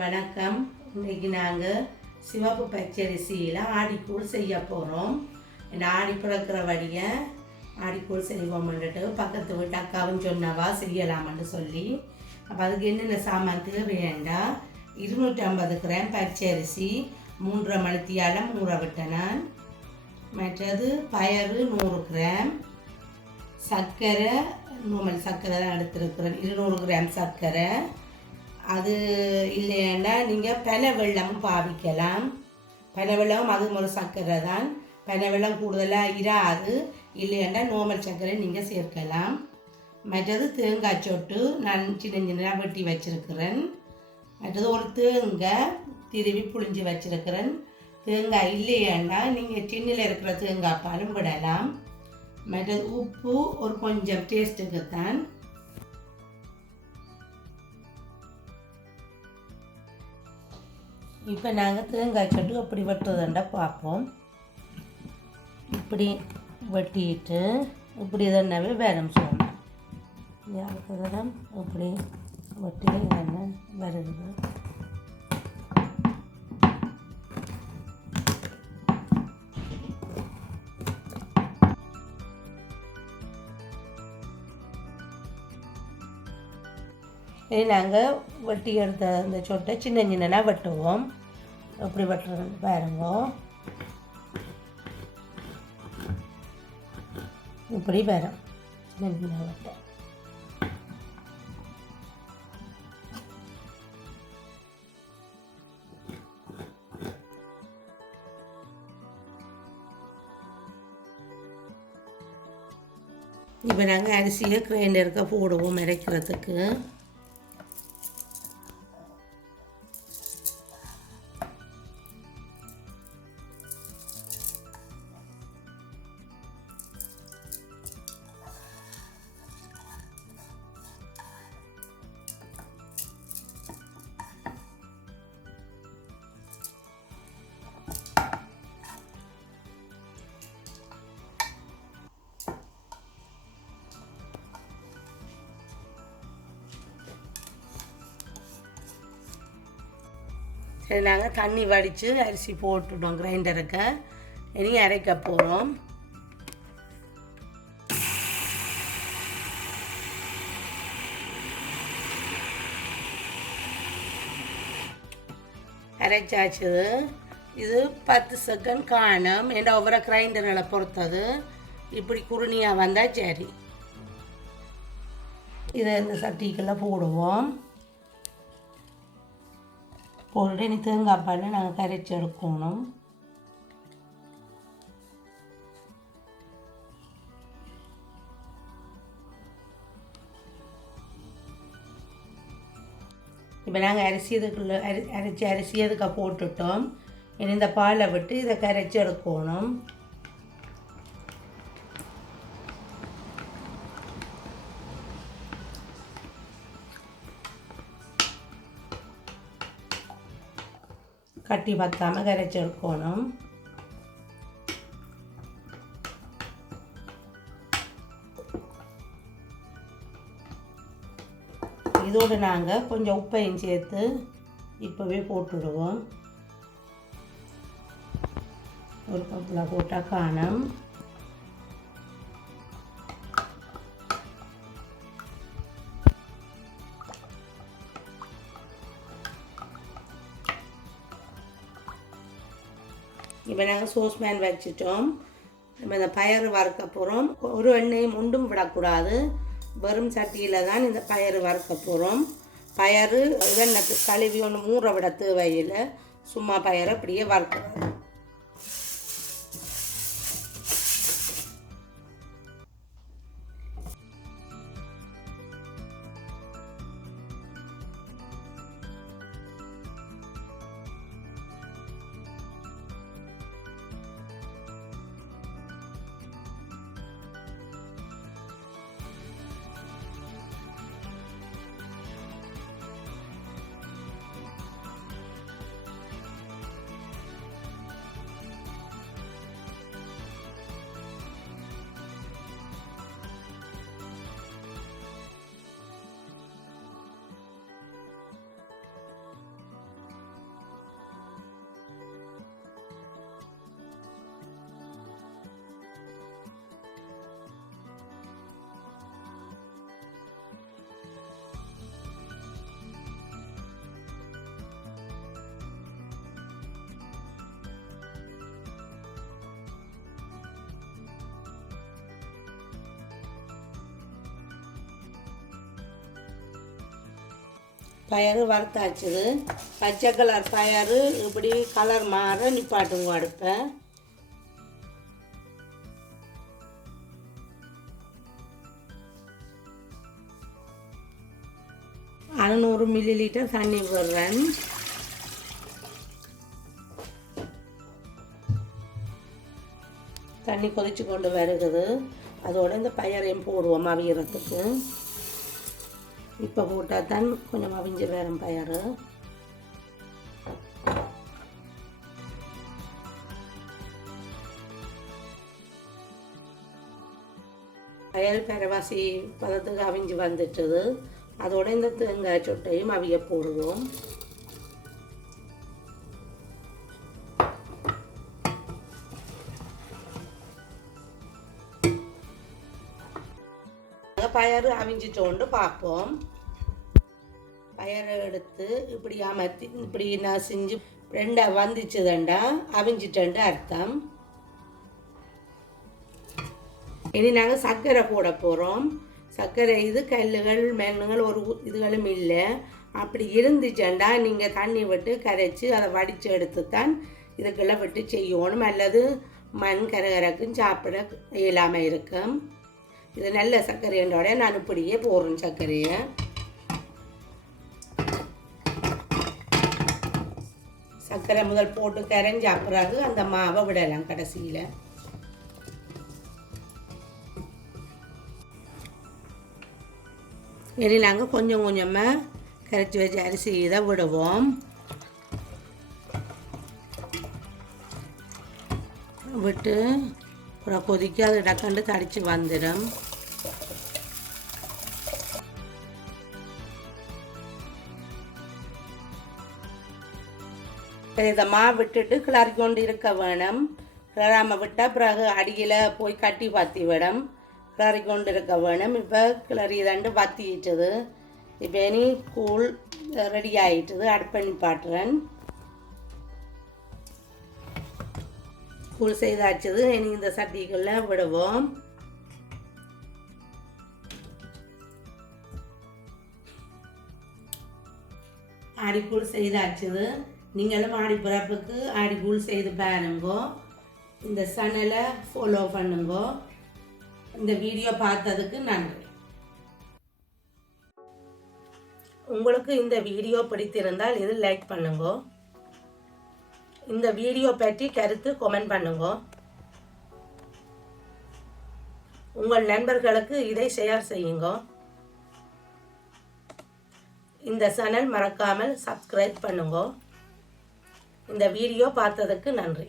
வணக்கம். இன்றைக்கி நாங்கள் சிவப்பு பச்சரிசியில் ஆடிக்கூழ் செய்ய போகிறோம். இந்த ஆடி பிறக்கிற வழியை ஆடிக்கூழ் செய்வோம்ன்ட்டு பக்கத்து வீட்டு அக்காவும் சொன்னவா செய்யலாம்னு சொல்லி, அப்போ அதுக்கு என்னென்ன சாமான் தேவையாண்டா 250 கிராம் பச்சரிசி 3.5 மணித்தியாலம் ஊற விட்டேன். மற்றது பயறு 100 கிராம், சர்க்கரை நார்மல் சர்க்கரை தான் எடுத்துருக்குறேன் 200 கிராம் சர்க்கரை. அது இல்லைன்னா நீங்கள் பனை வெள்ளமும் பாவிக்கலாம். பனை வெள்ளமும் அதுவும் ஒரு சர்க்கரை தான். பனை வெள்ளம் கூடுதலாக இராது, இல்லைன்னா நார்மல் சர்க்கரை நீங்கள் சேர்க்கலாம். மற்றது தேங்காய் சொட்டு நான் சின்ன சின்ன வெட்டி வச்சுருக்கிறேன். மற்றது ஒரு தேங்காய் திருவி புளிஞ்சு வச்சுருக்கிறேன். தேங்காய் இல்லையாண்டா நீங்கள் சின்னில் இருக்கிற தேங்காய் பாலும் விடலாம். மற்றது உப்பு ஒரு கொஞ்சம் டேஸ்ட்டுக்குத்தான். இப்போ நாங்கள் தேங்காய் சொட்டு அப்படி வெட்டுறதுண்டா பார்ப்போம். இப்படி வெட்டிட்டு இப்படி தானே வேணும் சொல்லணும். யாருக்குதான் இப்படி வெட்டி என்ன வருது. இது நாங்கள் வெட்டி எடுத்த அந்த சொட்டை சின்ன சின்னனா வெட்டுவோம். எப்படி வெட்டுறது பாருங்க. இப்படி வரும் சின்ன சின்ன வெட்டை. இப்போ நாங்கள் அரிசியை கிரைண்டருக்கு போடுவோம் இறைக்கிறதுக்கு. சரி, நாங்கள் தண்ணி வடித்து அரிசி போட்டுட்டோம் கிரைண்டருக்கு. இனி அரைக்க போகிறோம். அரைச்சாச்சு. இது 10 செகண்ட் காணும். ஏன்னா ஒவ்வொரு கிரைண்டர்களை பொறுத்தது. இப்படி குருணியாக வந்தால் சரி. இதை இந்த சட்டிக்கெல்லாம் போடுவோம். போட்டு இனி தேங்காய் பால் நாங்கள் கரைச்சி எடுக்கணும். இப்போ நாங்கள் அரிசி இதுக்குள்ள அரிசி அதுக்கு போட்டுட்டோம். இனி இந்த பாலை விட்டு இதை கரைச்சி எடுக்கணும். கட்டி பத்தாமல் கரைச்சி எடுக்கணும். இதோடு நாங்கள் கொஞ்சம் உப்பையும் சேர்த்து இப்போவே போட்டுடுவோம். ஒரு கப்பில் போட்டால் காணும். இப்போ நாங்கள் சோஸ்மேன் வச்சுட்டோம். நம்ம இந்த பயறு வறுக்க போகிறோம். ஒரு எண்ணெயும் உண்டும் விடக்கூடாது. வெறும் சட்டியில் தான் இந்த பயறு வறுக்க போகிறோம். பயறு வெண்ணெய்க்கு கழுவி ஒன்று மூற விட தேவையில். சும்மா பயறை அப்படியே வறுக்கிறது. பயறு வறுத்தாச்சுது. பச்சை கலர் பயறு இப்படி கலர் மாற நிப்பாட்டுங்க அடுப்பை. 600 ml தண்ணி விடுறேன். தண்ணி கொதிச்சு கொண்டு வருகுது. அதோட இந்த பயரையும் போடுவோம் அவியறதுக்கு. இப்போ போட்டால் தான் கொஞ்சம் அவிஞ்சு வரும் பயறு. பயல் பெரவாசி பதத்துக்கு அவிஞ்சு வந்துட்டுது. அதோட இந்த தேங்காய் சொட்டையும் அவிய போடுவோம். பயறு அவிஞ்சிட்டோண்டு பார்ப்போம். பயரை எடுத்து இப்படி அமர்த்தி இப்படி நான் செஞ்சு ரெண்டா வந்துச்சுதண்டா அவிஞ்சிட்டேன்ட்டு அர்த்தம். இனி நாங்கள் சர்க்கரை போட போகிறோம். சர்க்கரை இது கல்லுகள் மென்னுகள் ஒரு இதுகளும் இல்லை. அப்படி இருந்துச்சேண்டா நீங்கள் தண்ணி விட்டு கரைச்சி அதை வடித்து எடுத்து தான் இதுக்கெல்லாம் விட்டு செய்யணும். அல்லது மண் கரகரக்குன்னு சாப்பிட இயலாமல் இருக்கும். இது நல்ல சர்க்கரையோட நான் இப்படியே போடுறேன். சர்க்கரையை சர்க்கரை முதல் போட்டு கரைஞ்சி பிறகு அந்த மாவை விடலாம் கடைசியில். இனி நாங்கள் கொஞ்சம் கொஞ்சமாக கரைச்சி வச்ச அரிசி இதை விடுவோம். விட்டு அப்புறம் கொதிக்க அது டக்கண்டு தடிச்சு வந்துடும். இதை மாவு விட்டுட்டு கிளறி கொண்டு இருக்க வேணும். கிளறாமல் விட்டால் பிறகு அடியில் போய் கட்டி பாத்தி விடும். கிளறி கொண்டு இருக்க வேணும். இப்போ கிளறி தண்டு வத்திட்டுது. இப்போ இனி கூழ் ரெடி ஆகிட்டுது. அடுப்பண்ணி பாட்டுறேன். கூழ் செய்தாச்சுது. இனி இந்த சட்டிகளில் விடுவோம். ஆடிக்கூழ் செய்தாச்சுது. நீங்களும் ஆடி பிறப்புக்கு ஆடிக்கூழ் செய்து பாருங்கோ. இந்த சேனலை ஃபாலோ பண்ணுங்கோ. இந்த வீடியோ பார்த்ததுக்கு நன்றி. உங்களுக்கு இந்த வீடியோ பிடித்திருந்தால் இது லைக் பண்ணுங்க. இந்த வீடியோ பற்றி கருத்து கமெண்ட் பண்ணுங்க. உங்கள் நண்பர்களுக்கு இதை ஷேர் செய்யுங்க. இந்த சேனல் மறக்காமல் சப்ஸ்கிரைப் பண்ணுங்க. இந்த வீடியோ பார்த்ததுக்கு நன்றி.